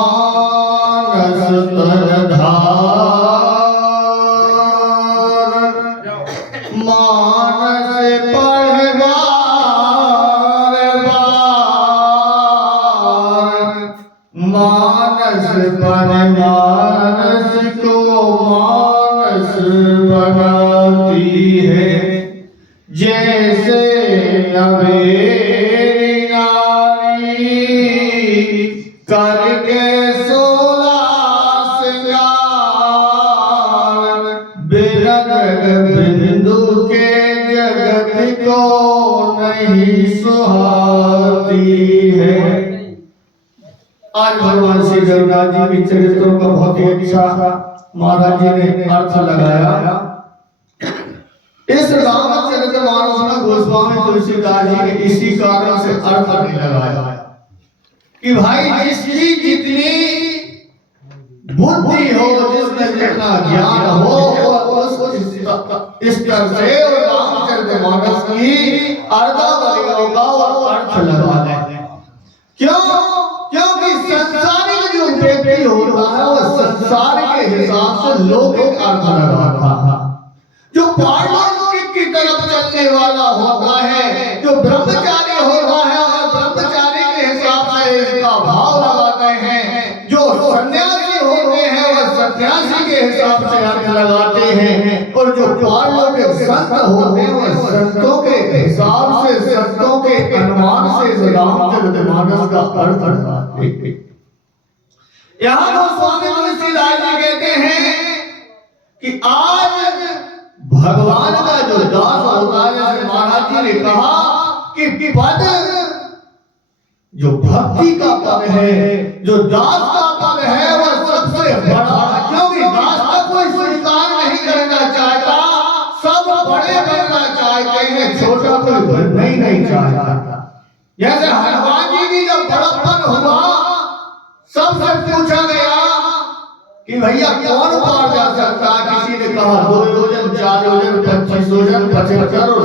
मानस तरधार मानस पढ़वार बार मानस पर मानस को मानस बनाती है जैसे नवेरी नारी करके 16 श्रृंगार बिरग बिंदु के जगत को नहीं सुहाती है। आज भगवान श्री जगन्नाथ जी के चरित्रों का बहुत ही अच्छा महाराज जी ने अर्थ लगाया। इस रामचरितमानस में गोस्वामी तुलसीदास जी ने इसी कारण से अर्थ नहीं लगाया कि भाई जिसकी जितनी बुद्धि हो, जिसमें जितना ज्ञान हो, इस तरह से रामचरितमानस की अर्धावलियों का अर्थ लगा है। क्यों? क्योंकि संसारिक जो व्यक्ति होता है वो संसार के हिसाब से लौकिक अर्थ लगाता है। जो पारलौकिक की तरफ चलने वाला होता है, जो ब्रह्मचारी होता है और ब्रह्मचारी के हिसाब से इसका भाव लगाते हैं, जो सन्यासी होते हैं वह सन्यासी के हिसाब से अर्थ लगाते हैं, और जो पारलौकिक संत होते हैं वह संतों के हिसाब से, संतों के अनुमान से रामचरितमानस का अर्थ लगाते हैं। यहाँ गोस्वामी तुलसीदास जी कहते हैं कि आज भगवान का जो दास होता है, जैसे महाराज जी ने कहा कि पद जो भक्ति का पद है, जो दास का पद है वह सबसे बड़ा है। क्योंकि दास का कोई स्वीकार नहीं करना चाहता, सब बड़े बनना चाहते हैं, छोटा कोई बनना ही नहीं चाहता। जैसे हनुमान जी की जब बड़प्पन हुआ, सबसे पूछा गया कि भैया कौन पार जा सकता है? किसी ने कहा 2 योजन, 4 योजन, 25 योजन, 75 और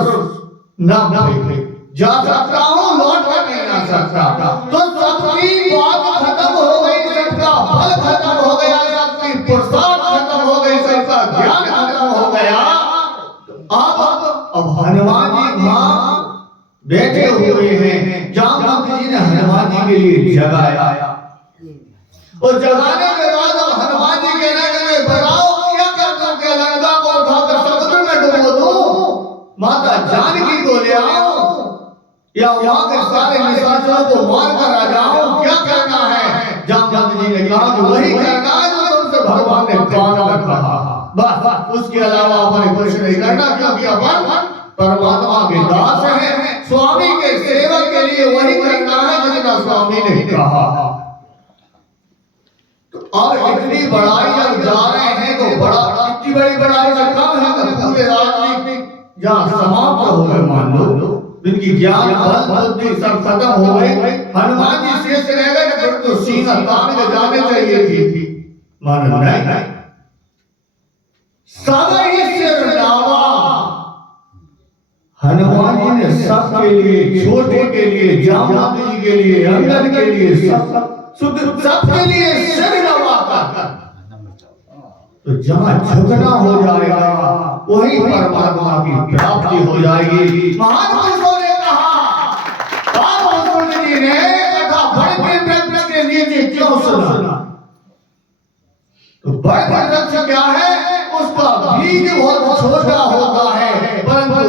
90 जा सकता हूँ, लौट कर नहीं आ सकता। तो सबकी बात खत्म हो गई, सबका फल खत्म हो गया, सबकी पुरुषार्थ खत्म हो गई, सबका ज्ञान खत्म हो गया। अब हनुमान जी वहां बैठे हुए हैं, जामवंत जी ने हनुमान जी के लिए जगाया, और जगाने के बाद हनुमान जी कहने लगे बताओ क्या कर सकते हैं? लंका को उठाकर समुद्र में डुबो दूं, माता जानकी को ले आओ, या वहां के सारे निशाचरों को मार कर आ जाओ, क्या करना है? जामवंत जी ने कहा कि वही करना है जो तुमसे भगवान ने कहा, बस उसके अलावा हमें कुछ नहीं करना, क्योंकि अपन परमात्मा के दास हैं, स्वामी के सेवक के लिए वही करना है जितना स्वामी ने कहा। और इतनी बड़ाई जब जा रहे हैं तो इतनी बड़ी बड़ाई से कम है कि पूरे राजनीतिक जहाँ समाप्त हो गए, मान लो इनकी ज्ञान बुद्धि सब खत्म हो गई, हनुमान जी शेष रह गए, फिर तो सीना तान के जाने चाहिए थी, मानो नहीं, सब ही सिर डावा। हनुमान जी ने सबके लिए, छोटे के लिए, जामवंत जी के लिए, अंगद के लिए, सबके लिए सिर नवाकर, तो जहाँ झुकना हो जाएगा वही परमात्मा की प्राप्ति हो जाएगी। महान पुरुषों ने कहा, जी ने कथा बड़े वृक्ष के नीचे क्यों सुना? तो बड़े वृक्ष क्या है? उसका बीज बहुत छोटा होता है, परंतु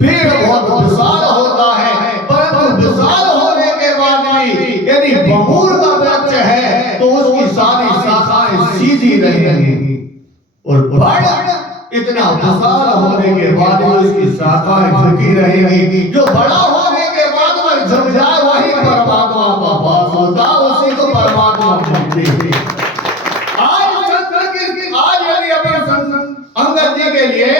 पेड़ बहुत विशाल होता है, परंतु विशाल होने के बाद भी यदि बबूल का वृक्ष है तो उसकी सारी शाखाएं सीधी रहेंगी, और बड़ इतना विशाल होने के बाद भी उसकी शाखाएं झुकी रहेंगी। जो बड़ा होने के बाद वह झुक जाए वही परमात्मा का वास होता, उसी को परमात्मा कहते हैं। आज यदि अपने अंगद जी के लिए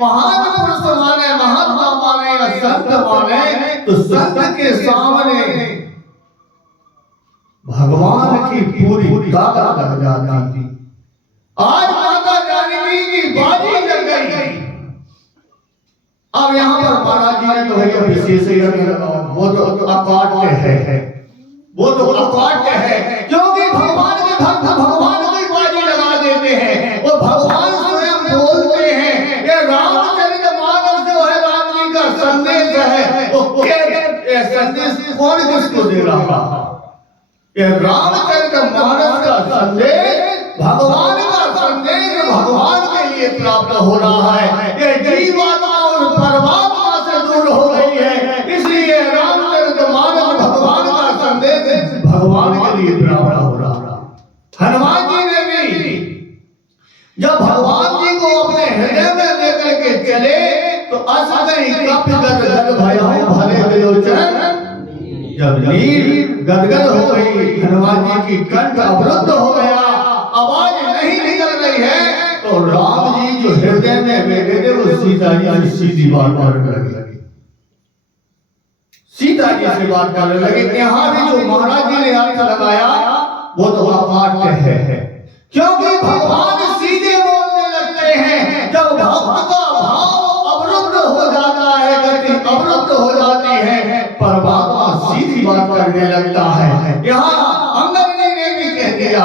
महान पुरुष माने, महात्मा माने या संत माने, तो संत के सामने भगवान की पूरी ताकत लग जाती। आज माता जानकी की बाजी लग गई। अब यहाँ पर महाराज जी ने जो है विशेष वो तो अपाट है, वो तो अकाट्य है, क्योंकि भगवान के भक्त भगवान की बाजी लगा देते हैं। वो भगवान स्वयं बोलते हैं ये रामचरितमानस जो है राम जी का संदेश है, वो ये संदेश कौन किसको दे रहा है? ये रामचरितमानस का संदेश भगवान का संदेश भगवान के लिए प्राप्त हो रहा है। ये जीवात्मा और परमात्मा से दूर हो गई है, इसलिए रामचरितमानस भगवान का संदेश भगवान के लिए प्राप्त हो रहा है। हनुमान जी ने भी जब भगवान जी को अपने हृदय में लेकर के चले तो असगई कपिगद भयउ भले विलोचन, जब नीर गदगद हो गई, हनुमान जी की कंठ अवरुद्ध हो गया, आवाज नहीं निकल रही है, तो राम जी जो हृदय में बैठे थे वो सीता जी से सीधी बात करने लगे। सीता जी से बात करने लगे। यहाँ भी जो महाराज जी ने अर्थ लगाया वो तो अकाट्य है, क्योंकि भगवान सीधे बोलने लगते हैं। जब भक्त का भाव अवरुद्ध हो जाता है, गति अवरुद्ध हो जाती है, परमात्मा सीधी बात करने लगता है। यहाँ अंगद जी ने भी कह दिया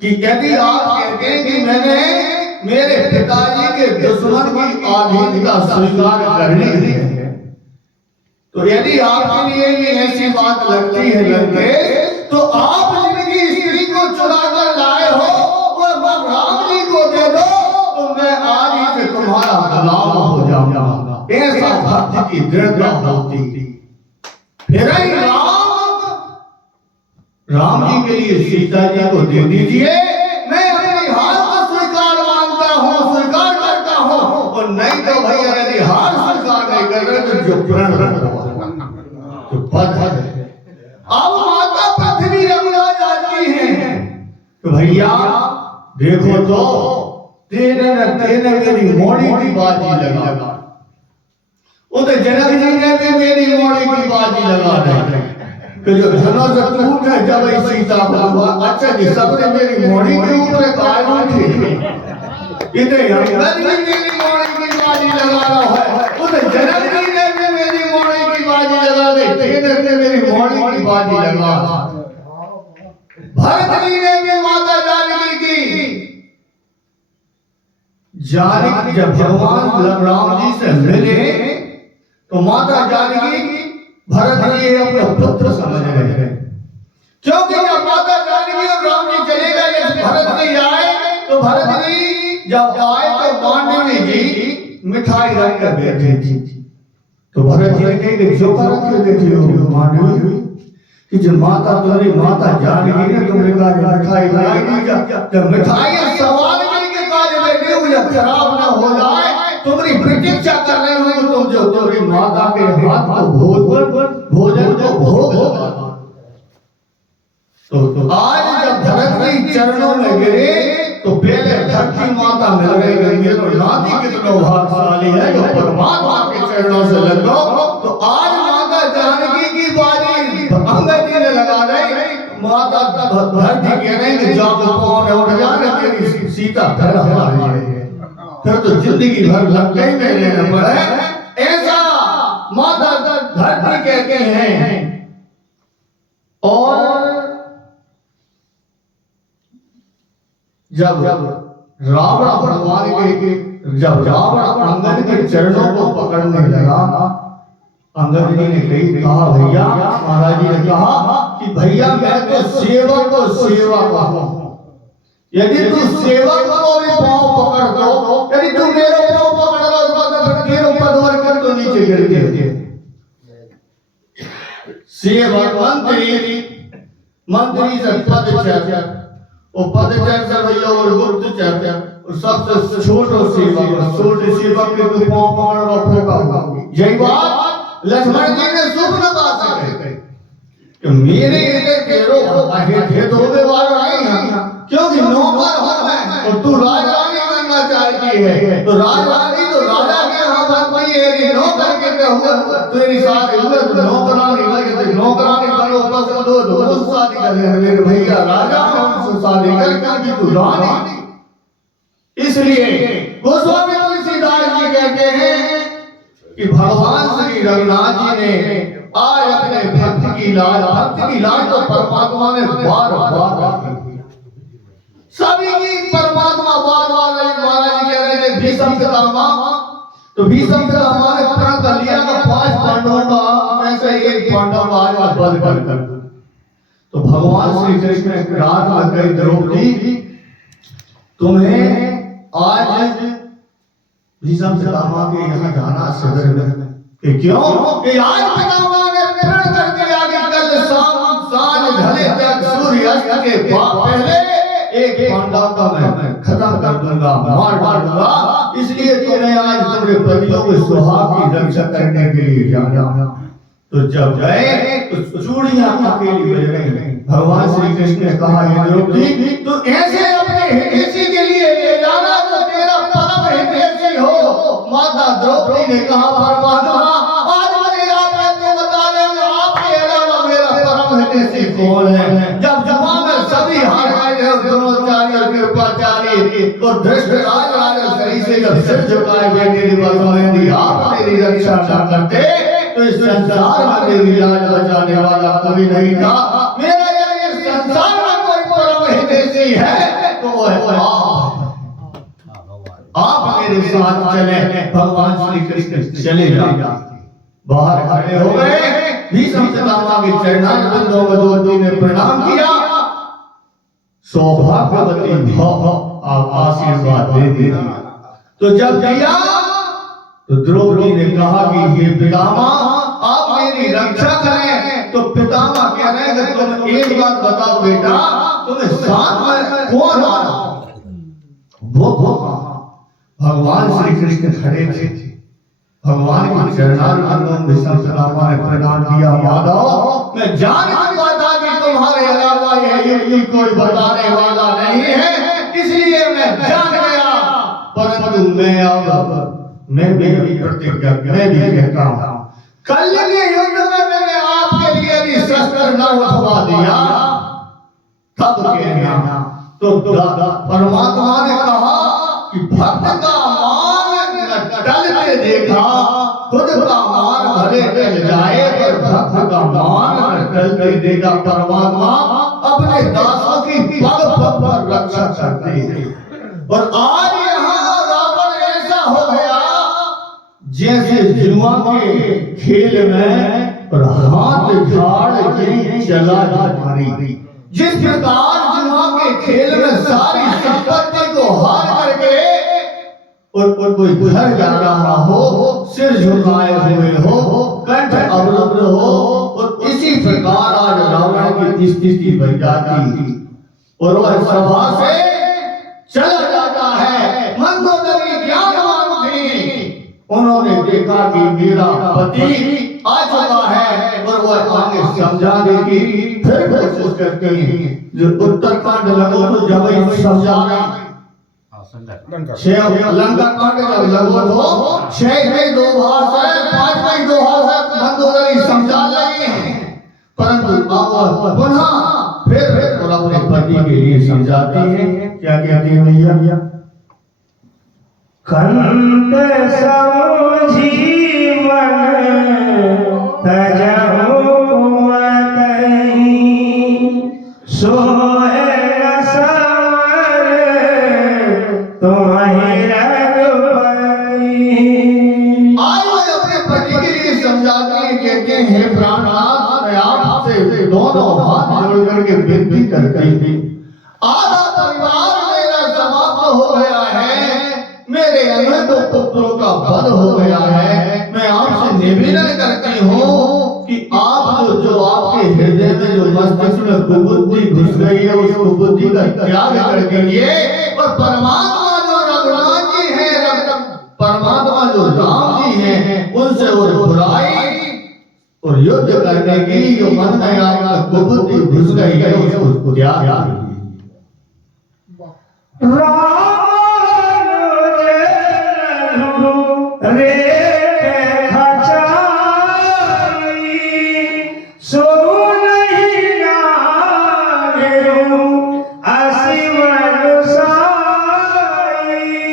कि यदि आप कहते हैं कि मैंने मेरे पिताजी के दुश्मन की आधीनता स्वीकार करनी है, तो यदि आपके लिए भी ऐसी बात लगती है लंकेश, तो आप जिनकी स्त्री को चुरा कर लाए हो वो राम जी को दे दो, तो मैं आज ही से तुम्हारा गुलाम हो जाऊंगा। ऐसा भक्त की दृढ़ता होती। फिर राम जी के लिए सीता जी को दे दीजिए, मैं अपनी हार को स्वीकार मानता हूँ, स्वीकार करता हूँ, और नहीं तो भैया यदि हार स्वीकार नहीं कर रहे तो जो प्रण जो पद है। अब माता पृथ्वी रघुना जाती है तो भैया देखो तो तेने न तेने मेरी मोड़ी की बाजी लगा, उधर जनक जी ने भी मेरी मोड़ी की बाजी लगा दी कि जो धनुष टूट है जब सीता को अच्छा जी सबने मेरी मोड़ी के ऊपर कायम थे, इधर अंगद जी मेरी मोड़ी की बाजी लगा रहा है, उधर जनक जी ने भी मेरी मोड़ी की बाजी लगा दी, तेने ने मेरी मोड़ी की बाजी लगा, भरत जी ने भी माता जानकी की जानकी जब भगवान राम जी से मिले तो माता जानकी भरत जी अपने पुत्र समझ रहे हैं, क्योंकि जब माता जानकी और राम जी चले गए भरत जी आए, तो भरत जी जब आए तो मांडवी जी मिठाई रख कर बैठे थी, तो भरत जी ने कहा जो रख के बैठी हो मांडवी कि जब माता तुम्हारी माता जानकी ने तुमने कहा मिठाई लाई, जब मिठाई सवाल करके काज बैठे हो जब खराब ना हो जाए, तुम्हारी प्रतीक्षा कर रहे हो, तुम जो तुम्हारी माता के हाथ को भोजन को भोग लगा। तो आज जब भरत जी चरणों में गिरे तो पहले धरती माता मिल गई, गंगे तो नाती कितना भाग्यशाली है जो परमात्मा के चरणों से लग गो। तो आज माता जानकी की बारी अंगद जी ने लगा दी, माता धरती कह रही कि जाओ कौन उठ जाने तेरी सीता फिर हमारी है, फिर तो जिंदगी भर लग गई मेरे पड़े, ऐसा माता धरती कहते हैं। और जब रावण भगवान के जब रावण अंगद के चरणों को पकड़ने लगा, अंगद जी ने कहा भैया, महाराज जी ने कहा कि भैया मैं तो सेवक को सेवक हूं, यदि तू सेवक को भी पांव पकड़ दो, यदि तू मेरे पांव पकड़ लो तो फिर तेरे ऊपर धर कर तो नीचे गिर जाएगी। सेवक मंत्री से पदचर, वो पदचर से भैया और गुप्तचर, और सबसे छोटो सेवक, छोटे सेवक के तू पांव पकड़ लो फिर यही बात लक्ष्मण जी ने शुभ न बात है कि मेरे इधर केरो हे तो व्यवहार आई ना, क्योंकि नौकर हो मैं और तू राजरानी बनना चाहती है, तो राजरानी तो राजा के यहाँ बनती है, यदि नौकर के हुआ तेरी शादी हुए तो नौकरानी लगे, तो नौकरानी बनो पसंद हो तो उस शादी कर ले, मेरे भैया राजा उनसे शादी करके तू रानी। इसलिए गोस्वामी तुलसीदास जी कहते हैं कि भगवान श्री रघुनाथ जी ने आज अपने भक्त की की लाज, भक्ति की लाज तो परमात्मा ने बार बार की। सभी की परमात्मा बार बार महाराज जी कह रहे थे भीष्म पितामह, तो भीष्म पितामह ने प्रण कर लिया कि 5 पांडवों का में से एक पांडव आज वध कर। तो भगवान श्री कृष्ण ने रात में कही द्रौपदी तुम्हें आज भीष्म पितामह के यहाँ जाना शिविर में, कि क्यों कि आज पितामह ने प्रण कर दिया कि कल शाम सांझ ढले तक सूर्यास्त के पहले एक पांडव का मैं खत्म कर दूंगा, मार दूंगा। इसलिए तुम्हें आज तुम्हारे पतियों के सुहाग की रक्षा करने के लिए जाना। तो जब गए तो चूड़ियां अकेली बज रही। भगवान श्री कृष्ण ने कहा ये द्रौपदी तो ऐसे अपने हितैषी के लिए ले जाना तो तेरा परम हितैषी हो। माता द्रौपदी ने कहा परमात्मा आज मुझे आपने बता दें आपके अलावा मेरा परम हितैषी कौन है। जब जवान में सभी हार गए द्रोणाचार्य और कृपाचार्य और धृतराष्ट्र राजा सही से जब सिर झुकाए बेटे ने बताया यदि आप मेरी रक्षा न करते तो इस संसार में मेरी लाज बचाने वाला कोई नहीं था। मेरा यदि इस संसार में कोई परम हितैषी है तो वो है आप मेरे साथ चले। भगवान श्री कृष्ण चले जाए बाहर खड़े हो गए। भीष्म पितामह के चरणारविंदों में द्रौपदी ने प्रणाम किया। सौभाग्यवती भव आप आशीर्वाद दे दे। तो जब दिया तो द्रौपदी ने कहा कि हे पितामह आप मेरी रक्षा करें। तो पितामह कह रहे हैं कि तुम एक बात बताओ बेटा तुम्हें साथ में कौन आना। वो भगवान श्री कृष्ण खड़े थे। भगवान के चरणारविंदों में भीष्म पितामह ने प्रणाम किया। माधव मैं जान चुका था कि तुम्हारे अलावा यह युक्ति कोई बताने वाला नहीं है, इसलिए मैं जान गया। परंतु मैं भी प्रतिज्ञा मैं भी कहता हूँ कल के युद्ध में मैंने आपके लिए यदि शस्त्र न उठवा दिया तब कहना। तो परमात्मा ने कहा कि भक्त का मान टलते देखा, खुद का मान भले टल जाए पर भक्त का मान टलते देखा। परमात्मा अपने दासों की पग पग पर रक्षा करते हैं। और आज यहाँ रावण ऐसा हो गया जैसे जुआ के खेल में और हाथ झाड़ के चला जा मारी। जिस प्रकार जुआ के खेल में सारी संपत्ति को हार करके और कोई घर जा रहा हो, सिर झुकाए हुए हो, कंठ अवरुद्ध हो, और इसी प्रकार आज रावण की स्थिति बन जाती और वह सभा से चला जाता है। मंदोदरी ज्ञानवान थी, उन्होंने देखा कि मेरा पति आ चुका है और वह आगे समझाने की फिर कोशिश करते हैं। जो उत्तरकांड लगो तो जब समझा लंका कांड जब लगो तो 6 में 2 भाषा 5 में 2 भाषा मंदोदरी समझा लगे हैं। परंतु अब पुनः फिर और अपने पति के लिए समझाती है। क्या कहती है भैया? कंत जीवन तजहु कुमतहि सोए समर तुम्हें रघुपति। आज वो अपने पति के लिए समझाते हैं, कहते हैं हे प्राणनाथ मैं आपसे दोनों हाथ जोड़ करके विनती करती हूँ। आधा परिवार मेरा समाप्त हो गया है, मेरे अनंत पुत्रों का वध हो गया है। मैं आपसे निवेदन करती हूँ कि आप जो आपके हृदय में जो मस्तिष्क में कुबुद्धि घुस गई है उस कुबुद्धि का त्याग कर दीजिए और परमात्मा जो रघुनाथ जी हैं, परमात्मा जो राम जी हैं, उनसे और बुराई और युद्ध करने की जो मन में आपका कुबुद्धि घुस गई है उसको त्याग रे सो नहीं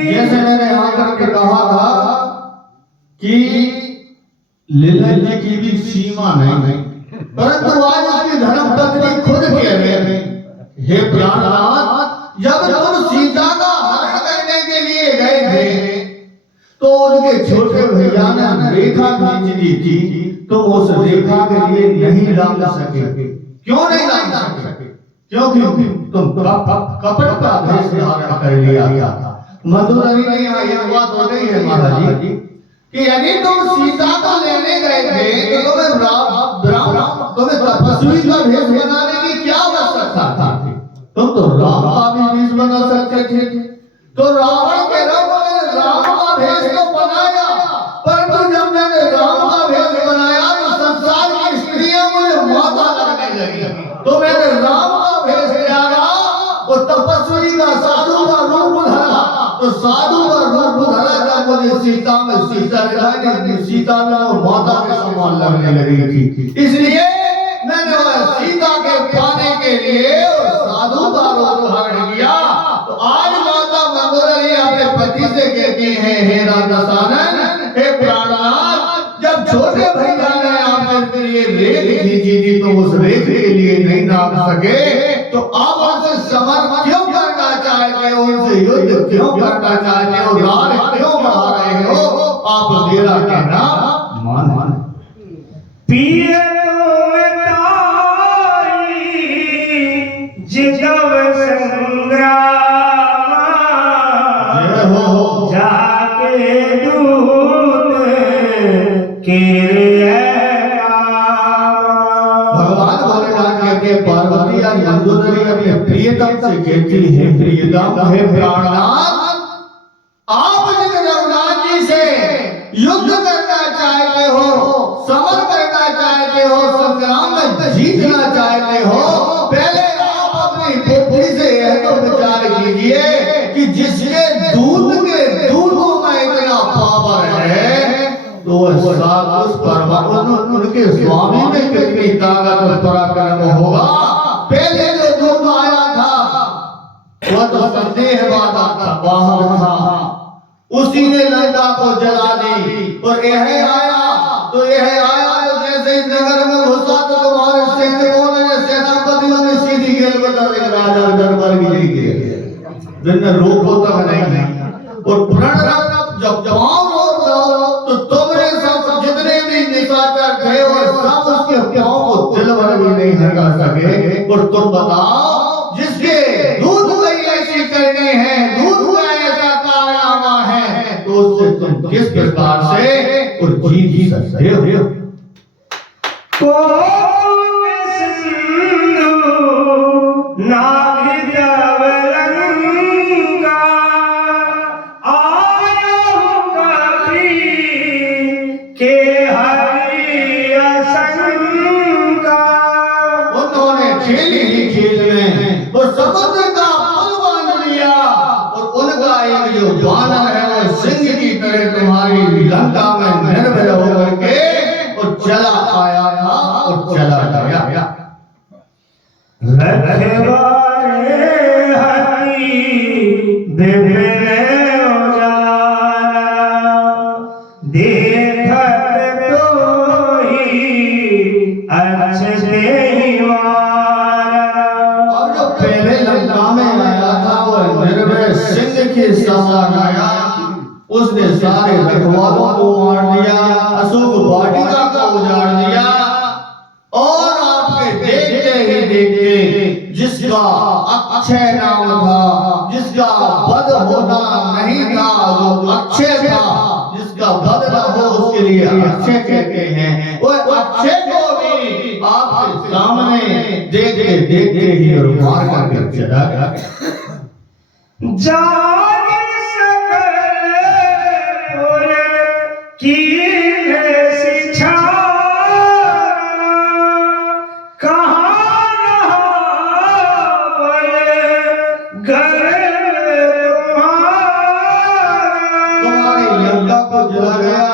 जैसे मैंने आकर के कहा था कि लीला जी की भी सीमा नहीं, परंतु हे प्राणनाथ, जब तुम सीता का हरण करने के लिए गए थे तो उनके छोटे भैया ने रेखा खींच दी थी, तुम उस रेखा के लिए नहीं लांग सके। क्यों नहीं लांग सके? क्योंकि तुम कपट का भेष धारण कर लिया था। मधुरनी ने यहाँ एक बात हो गई है महाराज जी कि यदि तुम सीता को लेने गए थे तो तुम्हें तपस्वी का भेष बनाने की क्या आवश्यकता थी? तुम तो राम का भी भेष बना सकते थे। तो रावण के रंग में राम का भेष तो बनाया, परंतु जब मैंने राम का भेष बनाया तो संसार की स्त्रियां मुझे माता लगने लगी। तो मैंने राम का भेष त्यागा, वो तपस्वी का साधु का रूप धरा। तो साधु का रूप धरा जब मुझे सीता में सीता में वो माता के समान लगने लगी थी। इसलिए मैंने वह सीता के पाने के लिए साधु का रूप धारण किया। तो आज माता मंगोदरी अपने पति से कहती है, हे राजसानन, हे प्राणनाथ, जब छोटे भैया ने आपके लिए रेख खींची थी तो उस रेख के लिए नहीं नाप सके, तो आप उनसे समर क्यों करना चाहते हो? उनसे युद्ध क्यों करना चाहते हो? राग क्यों बढ़ा रहे हो? आप मेरा कहना मान पिए जिगव संग्राम जाके दूत के भगवान भोलेनाथ कहते हैं, पार्वती या मंदोदरी अपने प्रियतम से कहती है, प्रियतम, हे प्राणनाथ, आप जिन रघुनाथ जी से युद्ध करना चाहते हो, समर करना चाहते हो, संग्राम में जीतना चाहते हो, पहले आप अपनी बुद्धि से यह तो विचार कीजिए कि जिसके दूध के दूधों में इतना पावर है तो उस परमात्मा उनके स्वामी में कितनी ताकत और पराक्रम होगा। पहले जो दूध आया था वह तो संदेहवाद वाहन था, उसी ने लंका को जला दी। और यह आया तो जैसे इस नगर में घुसा तो तुम्हारे सैनिकों ने, सेनापतियों ने सीधी गेल बता दी, राजा दरबार की नहीं गए, जिनने रोको तक नहीं। और प्रण जब पांव रोक दो तो तुमने सब जितने भी निशाचर थे वो सब उसके पांव को दिल भर भी नहीं हटा सके। और तुम बताओ, जिसके दूध को ऐसी करनी है, दूध का ऐसा कारनामा है, तो उससे तुम किस प्रकार से और जीत सकते हो? उन्होंने खेल ही खेल में वो समुद्र का पुल बांध लिया और उनका एक जो बानर है वो सिंह की तरह तुम्हारी लंका में निर्भय होकर के और चला आया था और चला गया। रखवारे हरि दिव्य उजाला देखत तो ही अच्छे और जो पहले लंका में आया था वो निर्भय सिंह के समान आया, उसने सारे रखवालों को मार दिया, अशोक वाटिका को उजाड़ दिया। और आपके देखते ही देखते जिसका अक्षय नाम था, जिसका वध होना नहीं था वो अक्षय था, जिसका वध न हो उसके लिए अक्षय कहते हैं, वो अक्षय को भी आपके सामने देखते देखते ही और मार करके चला गया। जान सकल की शिक्षा जला गया,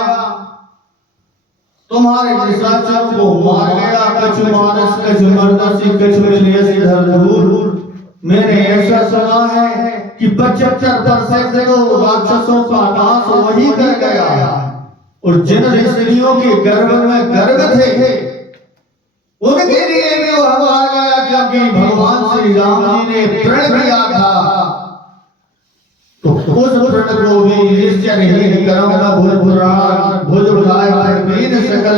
तुम्हारे निशाचर को मार गया, कछु मानस कछु मर्दसी कछु मिलियसी धरधूर। मैंने ऐसा सुना है कि 75% तो राक्षसों का नाश वही कर गया, और जिन ऋषियों के गर्भ में गर्भ थे उनके लिए भी वो हार गया, क्योंकि भगवान से श्री राम जी ने प्रण किया था, तो उस प्रण को भी निश्चय नहीं करूंगा। भुज उठाए परवीन सकल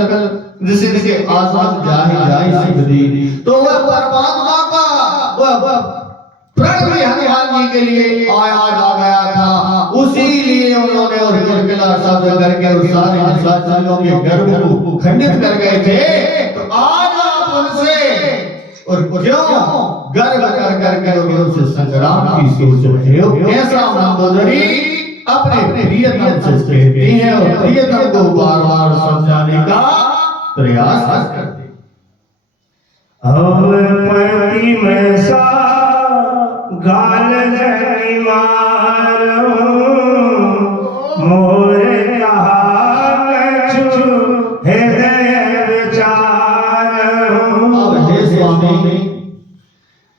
ऋषि के आसमान जाहि सिद्ध दी। तो वह परमात्मा का वह प्रण भी हनुमान जी के लिए आ गया था। उसी लिए उन्होंने और किलकिला शब्द करके उस सारे निशाचरों के गर्भ को खंडित कर गए थे। तो आज आप उनसे और क्यों गर्व कर करके उनसे संग्राम की सोच रहे हो? ऐसा मंदोदरी अपने प्रियतम से कहती है और प्रियतम को बार बार समझाने का प्रयास करते। अब पति में सा गाल नहीं मारो, मोरे कछु हृदय विचारो। अब हे स्वामी,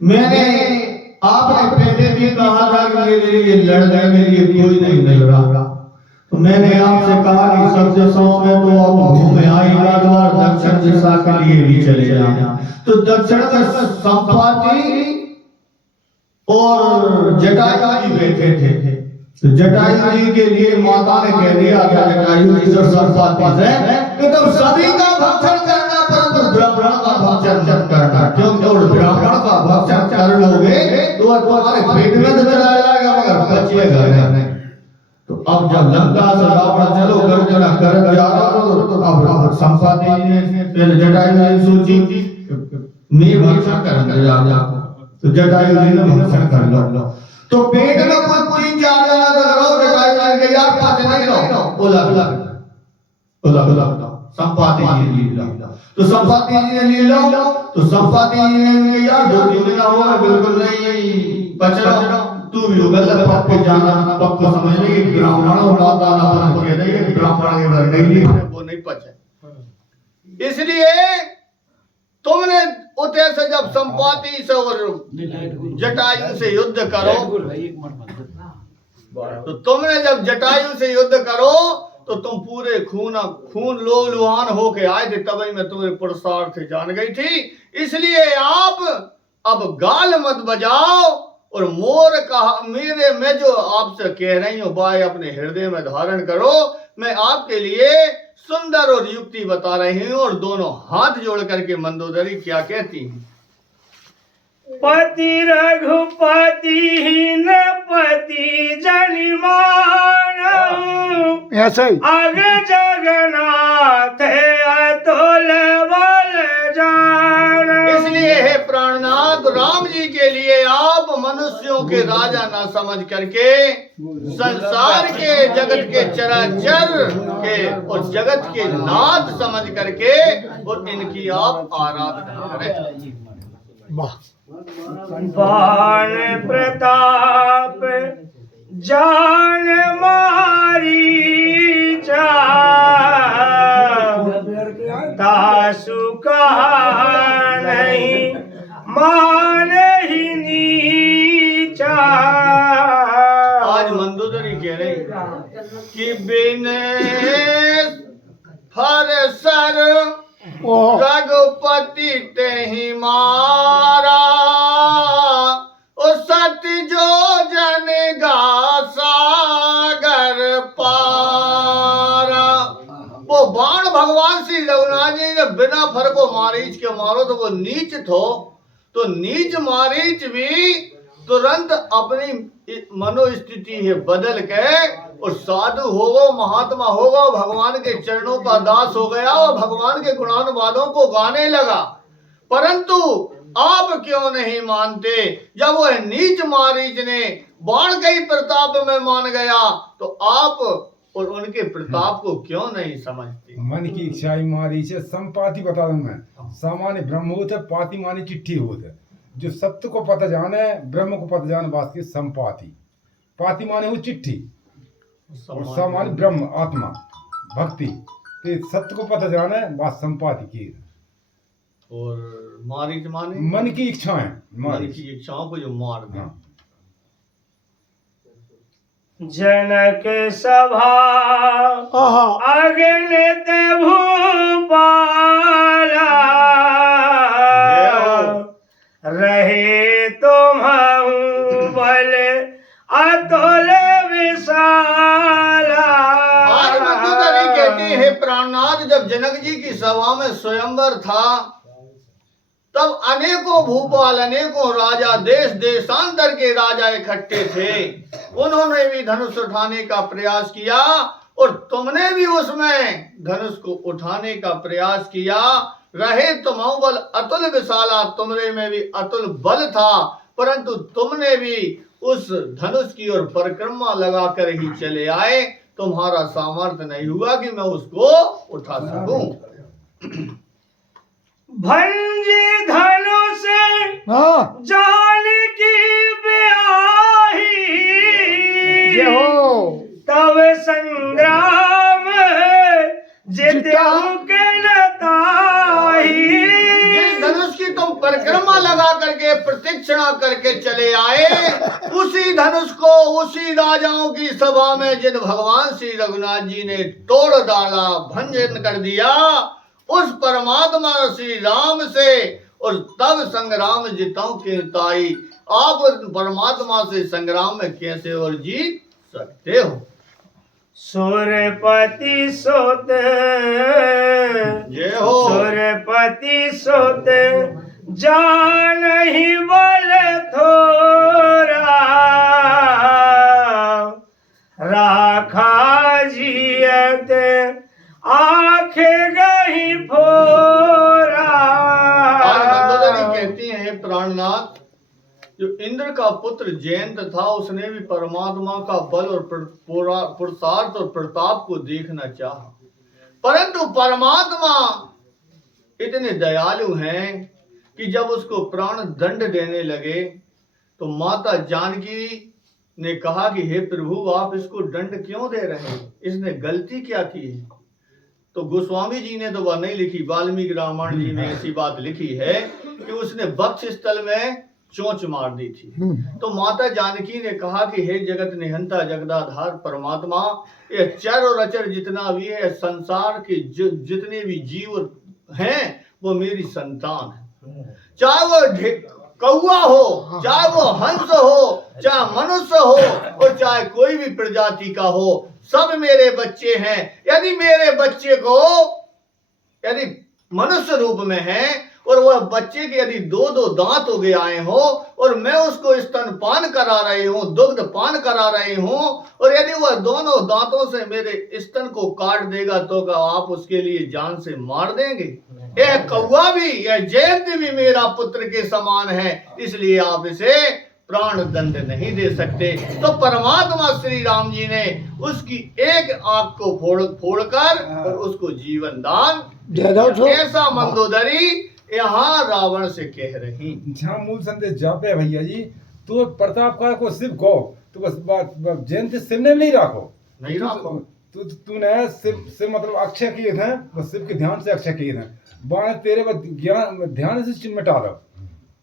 मैंने आपने पहले भी कहा था कि मेरे लिए लड़ने के लिए कोई नहीं मिल रहा, तो मैंने आपसे कहा कि सब दिशाओं में तो आप घूमे आएगा, द्वार दक्षिण दिशा के लिए भी चले जाना। तो दक्षिण में संपाति और जटायु जी बैठे थे। तो जटायु जी के लिए माता ने कह दिया था, जटायु जी और संपाति से कि तुम सभी का भक्षण करना, परंतु ब्राह्मण का भक्षण मत करना, क्योंकि और ब्राह्मण का भक्षण कर लोगे तो वह तुम्हारे पेट में तो चला जाएगा मगर बचेगा नहीं। तो अब जब लंका से रावण चलो गर्जना कर जा रहा तो अब संपाति ने पहले जटायु जी सोची मैं भक्षण करने जा रहा हूं, तो जटायु जी ने भक्षण कर लो। तो पेट में कुछ 3-4 जना रहो, जटायु जी के यार पाते नहीं रहो, बोला संपाति जी ले लो। तो संपाति जी ने ले लो, तो संपाति जी ने यार 2-3 दिन हो गए, बिल्कुल नहीं बच रहा, तू भी गलत पक्के जाना, पक्को समझ ले कि ब्राह्मण और माता ना बन के नहीं, ब्राह्मण के घर नहीं वो नहीं पचे। इसलिए तुमने उते से जब संपाति से और जटायु से युद्ध करो, तो तुमने जब जटायु से युद्ध करो तो तुम पूरे खून लोलुहान होके आए थे, तभी मैं तुम्हें पुरुषार्थ जान गई थी। इसलिए आप अब गाल मत बजाओ और मोर कहा मेरे मैं जो आपसे कह रही हूँ बाय अपने हृदय में धारण करो। मैं आपके लिए सुंदर और युक्ति बता रही हूँ। और दोनों हाथ जोड़ करके मंदोदरी क्या कहती है? पति रघुपति हीन पति जनिमान, ऐसे ही अग जगन्नाथ अतुल बल जान। इसलिए हे प्राणनाथ, राम जी के लिए आप मनुष्यों के राजा ना समझ करके संसार के जगत के चराचर के और जगत के नाथ समझ करके और इनकी आप आराधना करें। बाण प्रताप जान मारी जा, तासु कहा नहीं मान ही नीचा। आज मंदोदरी कह रही कि बिन फरसर रघुपति तेहि मारा, सत्य जो जन गा सागर पारा। वो बाण भगवान श्री रघुनाथ जी ने बिना फर को मारीच के मारो तो वो नीच तो नीच मारीच भी तुरंत अपनी मनोस्थिति है बदल के और साधु होगा, महात्मा होगा, भगवान के चरणों का दास हो गया और भगवान के गुणानुवादों को गाने लगा। परंतु आप क्यों नहीं मानते? जब वह नीच मारीच ने बाण के ही प्रताप में मान गया तो आप और उनके प्रताप को क्यों नहीं समझते? मन की इच्छा मारी से संपाति बता दूं मैं। सामान्य ब्रह्म होते, पाति माने चिट्ठी होते। जो सत्य को पता जाने, ब्रह्म को पता जाने बात की संपाति। पाति माने वो चिट्ठी और सामान्य ब्रह्म आत्मा भक्ति। तो सत्य को पता जाने बात संपाति की। और मारीच माने मन की इच्छाएं, मन की इच्छाओं को जो मार दे। जनक सभा अगणित भूपाला, रहे बाद जब जनक जी की सभा में स्वयंवर था, तब अनेकों भूपाल, अनेकों राजा, देश देशांतर के राजा इकट्ठे थे। उन्होंने भी धनुष उठाने का प्रयास किया और तुमने भी उसमें धनुष को उठाने का प्रयास किया। रहे तुम बल अतुल विशाला, तुमरे में भी अतुल बल था, परंतु तुमने भी उस धनुष की ओर परिक्रमा लगाकर ही चले आए। तुम्हारा सामर्थ्य नहीं हुआ कि मैं उसको उठा सकूं। भंजी धनुष हाँ जानकी ब्याही, ये हो तब संग्राम जित्यु के नताही। जिस धनुष की तुम परिक्रमा लगा करके प्रतीक्षणा करके चले आए, उसी धनुष को उसी राजाओं की सभा में जिन भगवान श्री रघुनाथ जी ने तोड़ डाला, भंजन कर दिया, उस परमात्मा श्री राम से और तब संग्राम जिताऊ के ताई। आप उस परमात्मा से संग्राम में कैसे और जीत सकते हो? सुरपति सुत, जय हो। सुरपति सुत जानहि बल थोरा, राखा जियत आँख गही फोरा। आज मंदोदरी कहती हैं, प्राणनाथ, जो इंद्र का पुत्र जयंत था, उसने भी परमात्मा का बल और पुरुषार्थ और प्रताप को देखना चाहा, परंतु परमात्मा इतने दयालु हैं कि जब उसको प्राण दंड देने लगे तो माता जानकी ने कहा कि हे प्रभु, आप इसको दंड क्यों दे रहे हैं? इसने गलती क्या की है? तो गोस्वामी जी ने तो वह नहीं लिखी, वाल्मीकि रामायण जी ने ऐसी बात लिखी है कि उसने वक्ष स्थल में चोंच मार दी थी। तो माता जानकी ने कहा कि हे जगत निहंता जगदाधार परमात्मा, ये चर और अचर जितना भी है, संसार के जितने भी जीव हैं वो मेरी संतान है। चाहे वो कौआ हो, चाहे वो हंस हो, चाहे मनुष्य हो और चाहे कोई भी प्रजाति का हो, सब मेरे बच्चे हैं। यदि मेरे बच्चे को यदि मनुष्य रूप में है और वह बच्चे के यदि दो दो दांत हो गए आए हो और मैं उसको स्तनपान करा रही हूँ, दुग्ध पान करा रही हूँ, और यदि वह दोनों दांतों से मेरे स्तन को काट देगा तो क्या आप उसके लिए जान से मार देंगे? यह कौआ भी, यह जयंत भी मेरा पुत्र के समान है, इसलिए आप इसे प्राण दंड नहीं दे सकते। तो परमात्मा श्री राम जी ने उसकी एक आंख को फोड़कर और उसको जीवन दान। ऐसा मंदोदरी यहाँ रावण से कह रही। जहाँ मूल संदेश जापे है भैया जी, तो प्रताप का को शिव को तो बस बात जयंत शिव ने नहीं राखो, नहीं राखो। तूने शिव मतलब अक्षय किए थे, बस शिव के ध्यान से अक्षय किए थे। बाण तेरे ज्ञान ध्यान से मिटा दो,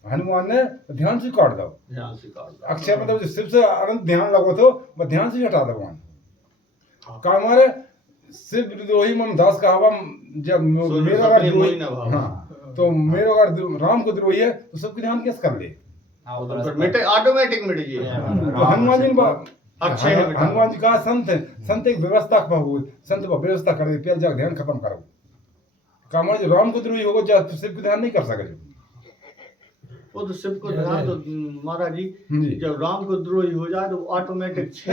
हनुमान ने ध्यान से काट दो, ध्यान से काट दो। अक्षय मतलब शिव से अनंत ध्यान लगो तो वह ध्यान से हटा दो। का हमारे शिव द्रोही मम दास का हवा, जब मेरा अगर द्रोही, हाँ, तो मेरा अगर राम को द्रोही है तो सबके ध्यान कैसे कर ले? ऑटोमेटिक मिट जाए। तो हनुमान जी अक्षय है, हनुमान जी का संत है, संत एक व्यवस्था संत को व्यवस्था कर दे, फिर जाकर ध्यान खत्म करो। कामर जो राम को द्रोही होगा जब तो शिव को ध्यान नहीं कर सके। वो तो शिव को ध्यान तो महाराज जी, जब राम को द्रोही हो जाए तो ऑटोमेटिक छह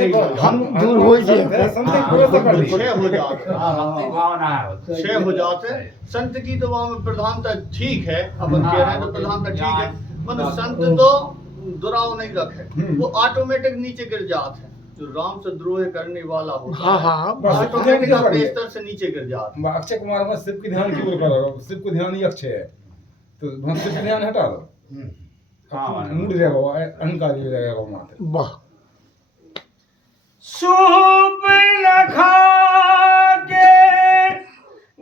हो जाते। संत की तो वहां में प्रधानता ठीक है, अपन कह रहे हैं तो प्रधानता ठीक है, मतलब संत तो दुराव नहीं रखे, वो ऑटोमेटिक नीचे गिर जाते हैं। जो राम से द्रोह करने वाला होता है ऑटोमेटिक अपने स्तर से नीचे गिर जाते हैं। अक्षय कुमार में शिव के ध्यान की ओर करो, शिव को ध्यान ही अक्षय है, तो वहां शिव का ध्यान हटा दो, मूड जाएगा, अहंकार हो जाएगा माथे। वाह सूप लखा के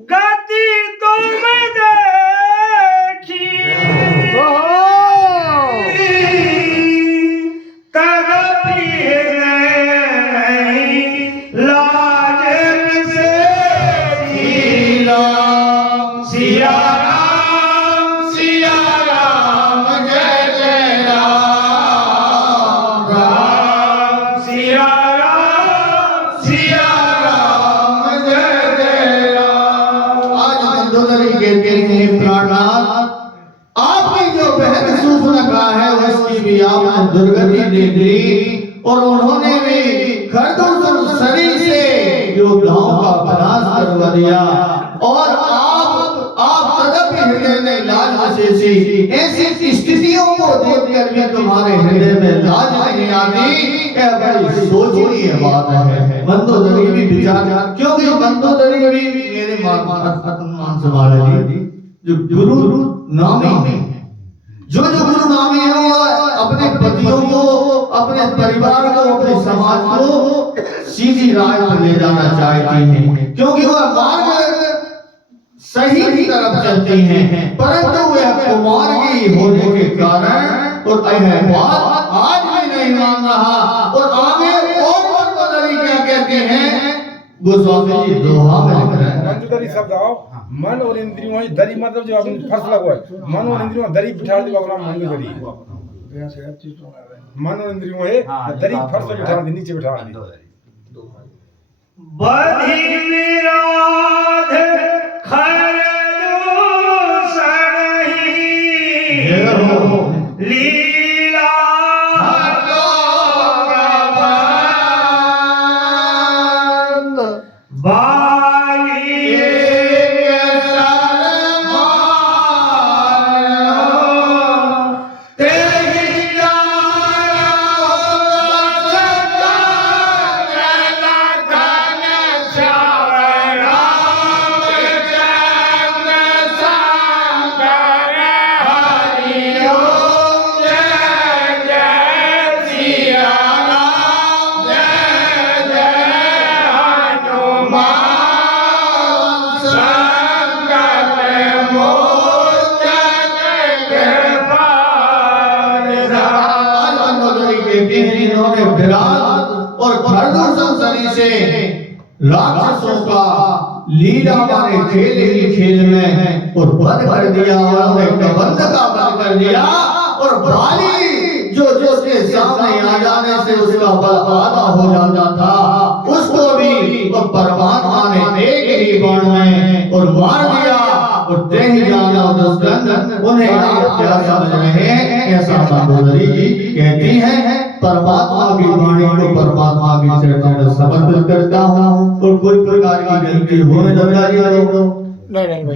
गति तुम देखी, तड़पी नहीं लाज से सिया राम, सिया राम, जय जय राम, राम सिया राम, सिया राम, जय जय राम। की भी आपने दुर्गति देख ली और उन्होंने भी खरदूसर सरी से जो गांव का विनाश करवा दिया और आप तदपि हृदय में लाज बसेसी। ऐसी स्थितियों को देखकर भी तुम्हारे हृदय में लाज नहीं आती, क्या बड़ी सोचनीय बात है। मंदोदरी भी विचार, क्योंकि मंदोदरी भी मेरे मान से महाराज जी जो गुरु नामी जो गुरु नामी है वो अपने पतियों को, अपने परिवार को, अपने समाज को सीधी राह पर ले जाना चाहती हैं, क्योंकि वह मार्ग सही तरफ चलती हैं, परंतु वह कुमार की होने के कारण और यह बात आज भी नहीं मान रहा। और आगे और मंदोदरी क्या कहते हैं, गोस्वामी जी दोहा में लिख रहे हैं। मंदोदरी शब्द आओ, मन और इंद्रियों में दरी, मतलब जो आपने फर्स्ट लगा है, मन और इंद्रियों में दरी बिठा दी, अपना मंदोदरी। मन और इंद्रियों में दरी फर्स्ट बिठा दी, नीचे बिठा दी। बधी विरोध लीला इन्होंने विराट और खरदूसर सरी से राक्षसों का लीला मारे खेल ही खेल में और बंद कर दिया और उन्हें कबंध का बंद कर दिया। और बाली जो जिसके सामने आ जाने से उसका बल आधा हो जाता था, उसको भी वो परमात्मा ने एक ही बाण में और मार दिया। और तेही जाना दुष्कंद, उन्हें आप क्या समझ रहे हैं, ऐसा मंदोदरी जी कहती हैं। परमात्मा की वाणी को परमात्मा की चर्चा में समर्पित करता हूँ और कोई प्रकार की गलती होने लगा नहीं